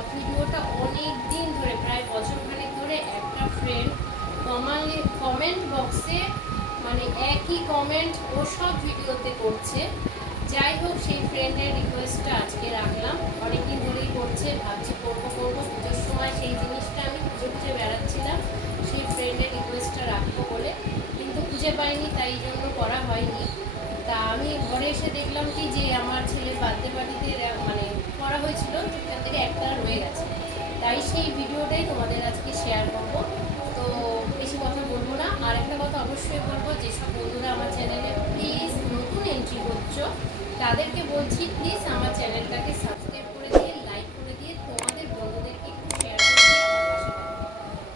Blog ভিডিওটা অনেক দিন ধরে, প্রায় বছরখানেক ধরে একটা ফ্রেন্ড কমেন্ট বক্সে মানে একই কমেন্ট ও সব ভিডিওতে করছে। যাই হোক, সেই ফ্রেন্ডের রিকোয়েস্টটা আজকে রাখলাম। অনেকদিন ধরেই করছে, ভাবছি করবো পুজোর সময় সেই জিনিসটা আমি খুঁজে বেড়াচ্ছিলাম, সেই ফ্রেন্ডের রিকোয়েস্টটা রাখবো বলে, কিন্তু খুঁজে পাইনি, তাই জন্য করা হয়নি। তা আমি ঘরে এসে দেখলাম কি যে আমার ছেলের বার্থডে পার্টিতে মানে করা হয়েছিল, সেখান থেকে একটা রয়ে গেছে। তাই সেই ভিডিওটাই তোমাদের আজকে শেয়ার করব। তো বেশি কথা বলবো না। আর একটা কথা অবশ্যই বলবো, যেসব বন্ধুরা আমার চ্যানেলে প্লিজ নতুন এন্ট্রি করছো তাদেরকে বলছি, প্লিজ আমার চ্যানেলটাকে সাবস্ক্রাইব করে দিয়ে, লাইক করে দিয়ে, তোমাদের বন্ধুদেরকে একটু শেয়ার করে দিয়ে আমার পাশে থাকো।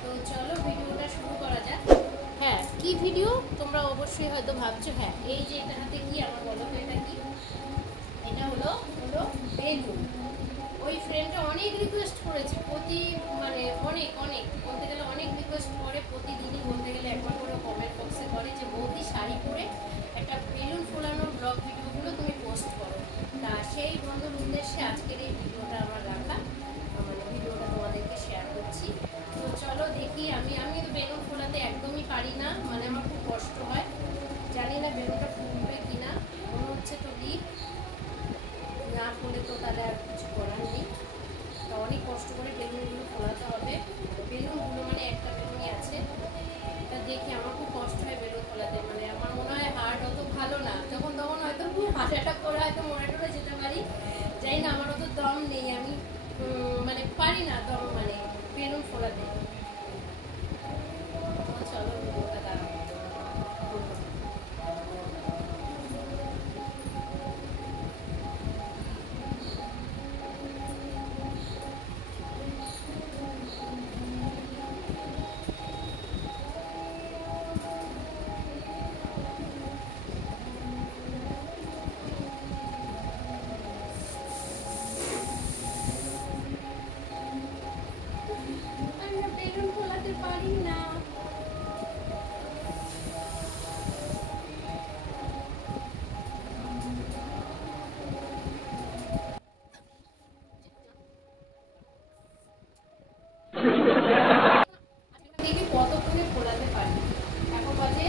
তো চলো ভিডিওটা শুরু করা যাক। হ্যাঁ, কি ভিডিও তোমরা অবশ্যই হয়তো ভাবছো। হ্যাঁ, এই যে এটা হাতে কি, আমার বলো তো এটা কি? এটা হলো বেলুন। ওই ফ্রেন্ডটা অনেক রিকোয়েস্ট করেছে, মানে অনেক বলতে গেলে অনেক রিকোয়েস্ট করে, প্রতিদিনই বলতে গেলে একবার করে কমেন্ট বক্সে করে যে বৌদি শাড়ি পরে একটা বেলুন ফোলানোর ব্লগ ভিডিওগুলো তুমি পোস্ট করো। তা সেই বন্ধুর উদ্দেশ্যে আজকের এই ভিডিওটা আমার রাখা, মানে ভিডিওটা তোমাদেরকে শেয়ার করছি। তো চলো দেখি। আমি তো বেলুন ফোলাতে একদমই পারি না, মানে আমার খুব কষ্ট হয়। জানি না বেলুনটা ফুলবে কিনা, মনে হচ্ছে তো লিক না ফুলে তো তাহলে আর কিছু করার নেই। তা অনেক কষ্ট করে বেলুনগুলো ফোলাতে হবে। বেলুনগুলো মানে একটা বেলুনই আছে, তা দেখি। আমার খুব কষ্ট হয় বেলুন ফোলাতে, মানে আমার মনে হয় হার্ট অত ভালো না, যখন তখন হয়তো হার্ট অ্যাটাক করে হয়তো মরে টরে যেতে পারি, যাই না। আমার অত দম নেই, আমি মানে পারি না দম মানে বেলুন ফোলাতে। চলো ভিডিওটা দাঁড়াও। বেলুন ফোলাতে পারি না। দেখি কতক্ষণে ফোলাতে পারি। এখন বাজে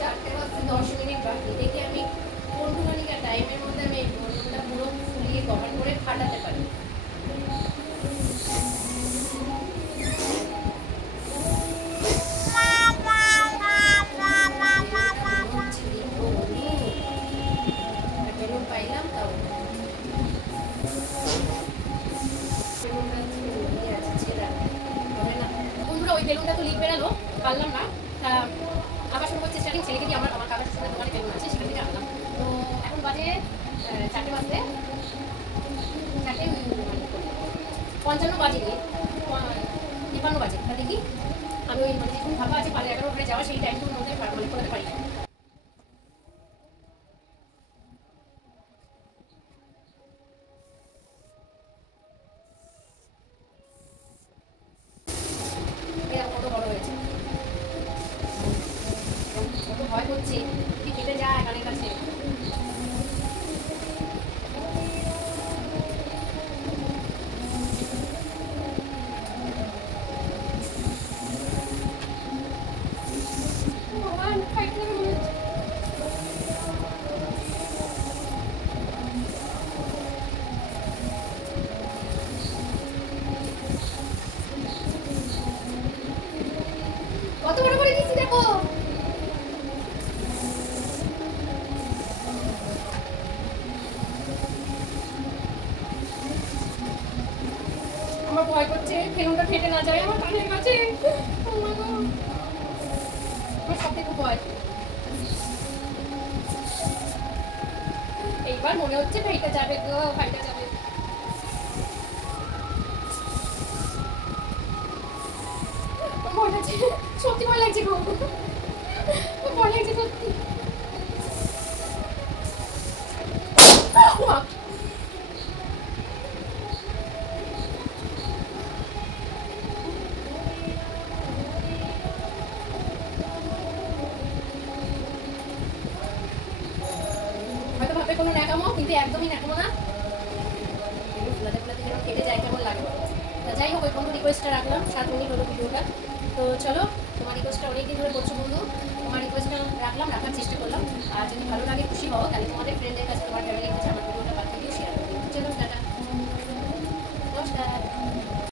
4:10 বাকি। দেখি আমি কোনটুখানি টাইমের মধ্যে আমি এই বেলুনটা পুরো ফুলিয়ে কভার করে ফাটাতে পারি। বেলুন পাইলাম, তাও বন্ধুরা ওই বেলুনটা তো লিক বেরালো, পারলাম না। তা আবার শুরু করছে স্টার্টিং। ছেলেকে দিয়ে আমার কাকা শ্বশুরের দোকানে বেলুন আছে, সেখান থেকে আনলাম। তো এখন বাজে 4টে বাজতে 4:55 বাজে, 53 বাজে। তা দেখি আমি ওই মানে যেরকম ভাবা আছে 11:30 ঘরে যাওয়া, সেই টাইমটার মধ্যে মানে ফোলাতে পারি। এরা কত বড় হয়েছে, কত ভয় করছে কি কেটে যায় কানের কাছে। কত বড় করে দিচ্ছি দেখো। আমার ভয় করছে বেলুনটা ফেটে না যায় আমার কানের কাছে। আমার সব থেকে ভয়। এইবার মনে হচ্ছে ভাইটা যাবে গো, ভাইটা যাবে। ভয় লাগছে, সত্যি ভয় লাগছে গো, ভয় লাগছে সত্যি। হয়তো ভাবে কোনো ন্যাকামো, কিন্তু একদমই ন্যাকামো না। ফোলাতে ফোলাতে যেন কেটে যায় কেমন লাগে। রিকোয়েস্টটা রাখলাম, 7 মিনিট হলো ভিডিওটা। তো চলো, তোমার রিকোয়েস্টটা অনেকদিন ধরে করছো বন্ধু, তোমার রিকোয়েস্টটা রাখার চেষ্টা করলাম। আর যদি ভালো লাগে, খুশি হও, তাহলে তোমাদের ফ্রেন্ডদের কাছে, তোমার ফ্যামিলির কাছে